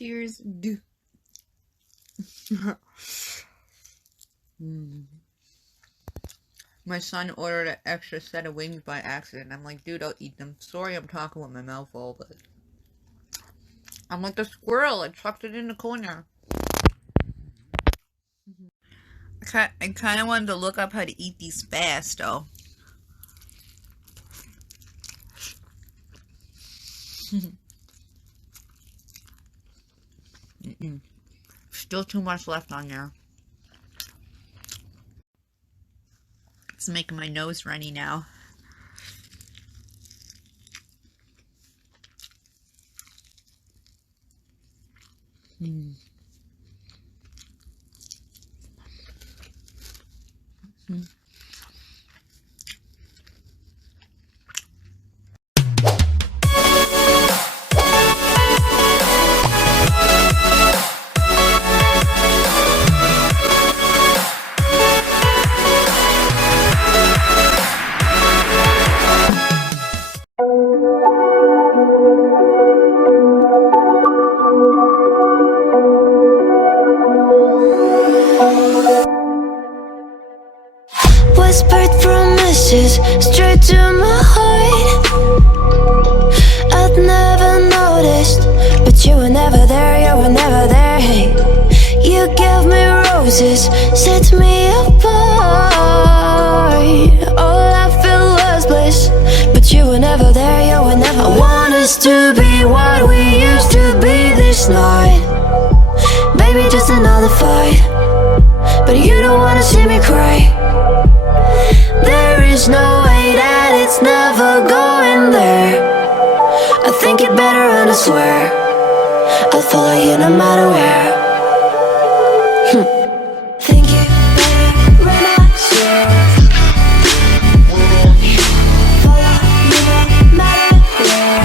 Cheers. Do. My son ordered an extra set of wings by accident. I'm like, dude, I'll eat them. Sorry I'm talking with my mouth full, but I'm like a squirrel. I chucked it in the corner. I kind of wanted to look up how to eat these fast, though. Still too much left on there. It's making my nose runny now. Whispered promises straight to my heart. I'd never noticed, but you were never there, you were never there. Hey, you gave me roses, set me apart. All I felt was bliss, but you were never there, you were never there. I want us to be what we used to be this night. Baby, just another fight, but you don't wanna see me cry. There is no way that it's never going there. I think it better and I swear I'll follow you no matter where. Think it better when I swear follow you no matter where.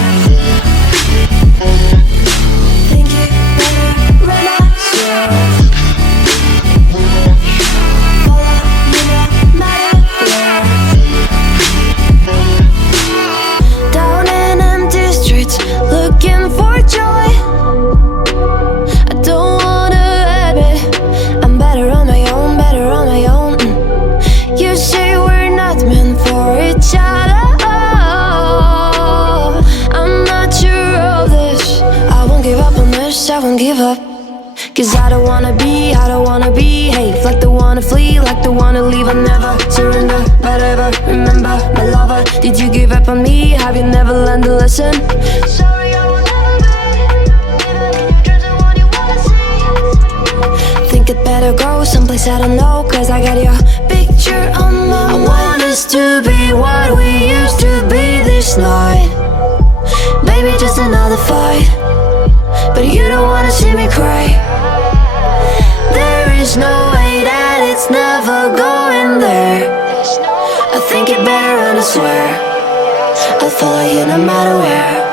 Think it better when I swear follow you no matter where. Down in empty streets, looking for joy. I don't wanna admit I'm better on my own, better on my own. You say we're not meant for each other. I'm not sure of this. I won't give up on this, I won't give up. Cause I don't wanna behave like the one to flee, like the one to leave. I never surrender, but ever remember my lover. Did you give up on me? Have you never learned a lesson? Sorry, I will never be, even in your dreams, the one you wanna see. Think it better go someplace I don't know, cause I got your picture on my mind. I want us to be what we used to be this night. Baby, just another fight, but you don't wanna see me cry. There is no way that it's never going there. I think it better and I swear I'll follow you no matter where.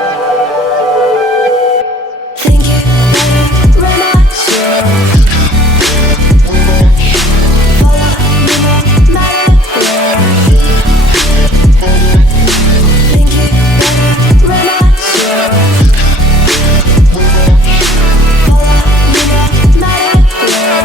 Think it better when I swear follow you no matter where. Think it better when I swear follow you no matter where.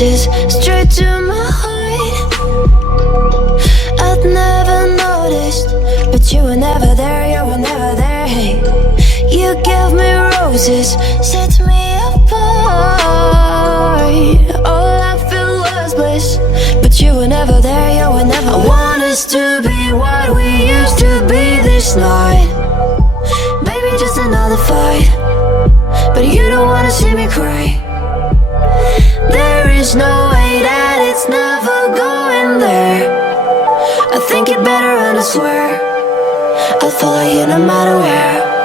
roses straight to my heart. I'd never noticed, but you were never there, you were never there. Hey, you gave me roses, set me apart. All I felt was bliss, but you were never there, you were never there. I want us to be what we used to be this night. Maybe just another fight, but you don't wanna see me cry. There is no way that it's never going there. I think it better and I swear I'll follow you no matter where.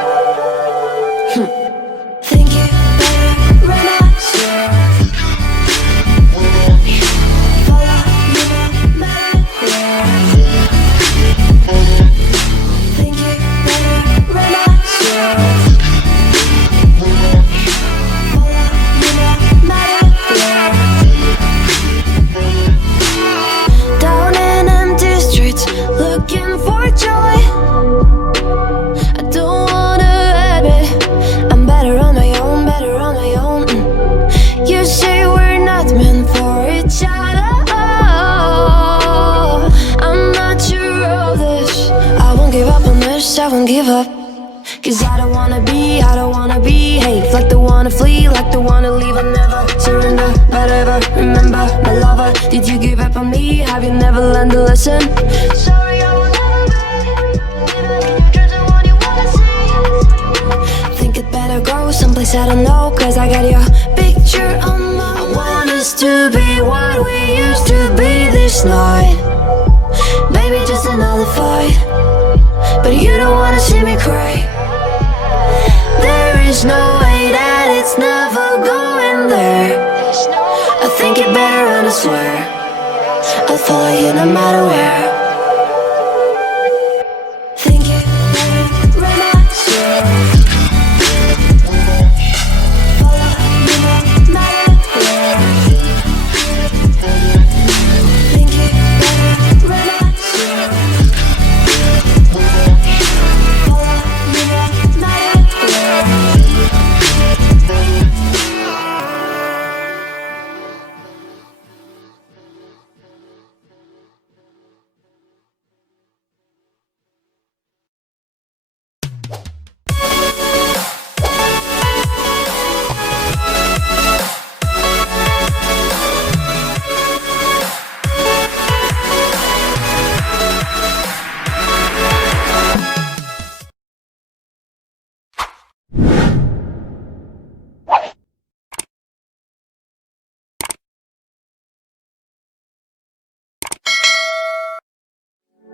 Think it better and I swear follow you no matter where. Think it better and I swear follow you no matter where. Down in empty streets, looking for joy. I don't wanna admit I'm better on my own, better on my own. You say we're not meant for each other. I'm not sure of this. I won't give up on this, I won't give up. Cause I don't wanna behave like the one to flee, like the one to leave. I never surrender, but ever remember my lover. Did you give up on me? Have you never learned a lesson? Sorry, I will never be even in your dreams the one you wanna see. Think it better go someplace I don't know, cause I got your picture on my wall. I want us to be what we used to be this night. Maybe just another fight, but you don't wanna see me cry. There is no way that it's never going there. I think it better and I swear I'll follow you no matter where. Think it better and I swear follow you no matter where. Think it better and I swear follow you no matter where.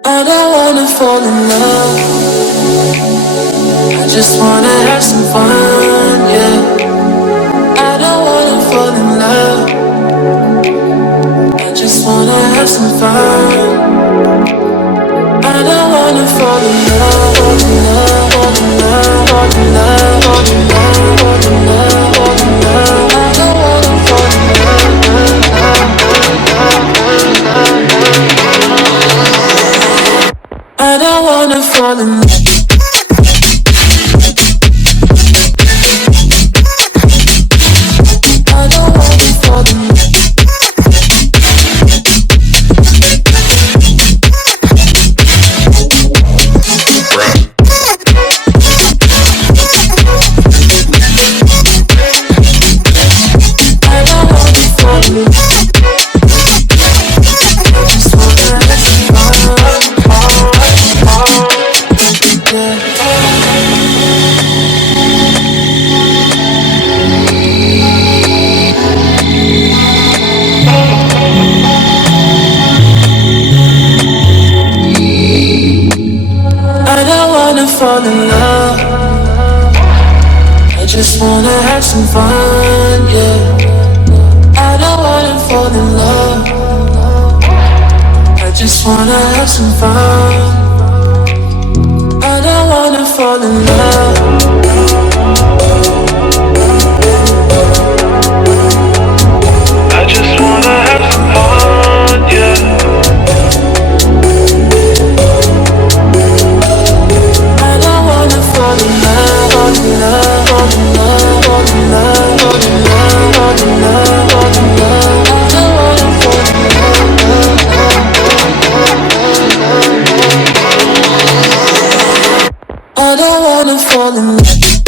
I don't wanna fall in love, I just wanna have some fun, yeah. I don't wanna fall in love, I just wanna have some fun. I don't wanna fall in love, fall in love, fall in love, fall in love, fall in love, fall in love, fall in love. I don't wanna fall in love, I don't wanna fall in love. I don't wanna fall in love. Fall in love, I just wanna have some fun, yeah. I don't wanna fall in love, I just wanna have some fun. I don't wanna fall in love, I just wanna have some fun, yeah. Fall in love, fall in love, fall in love, fall in love, fall in love, fall in love, fall in love. wanna fall in love.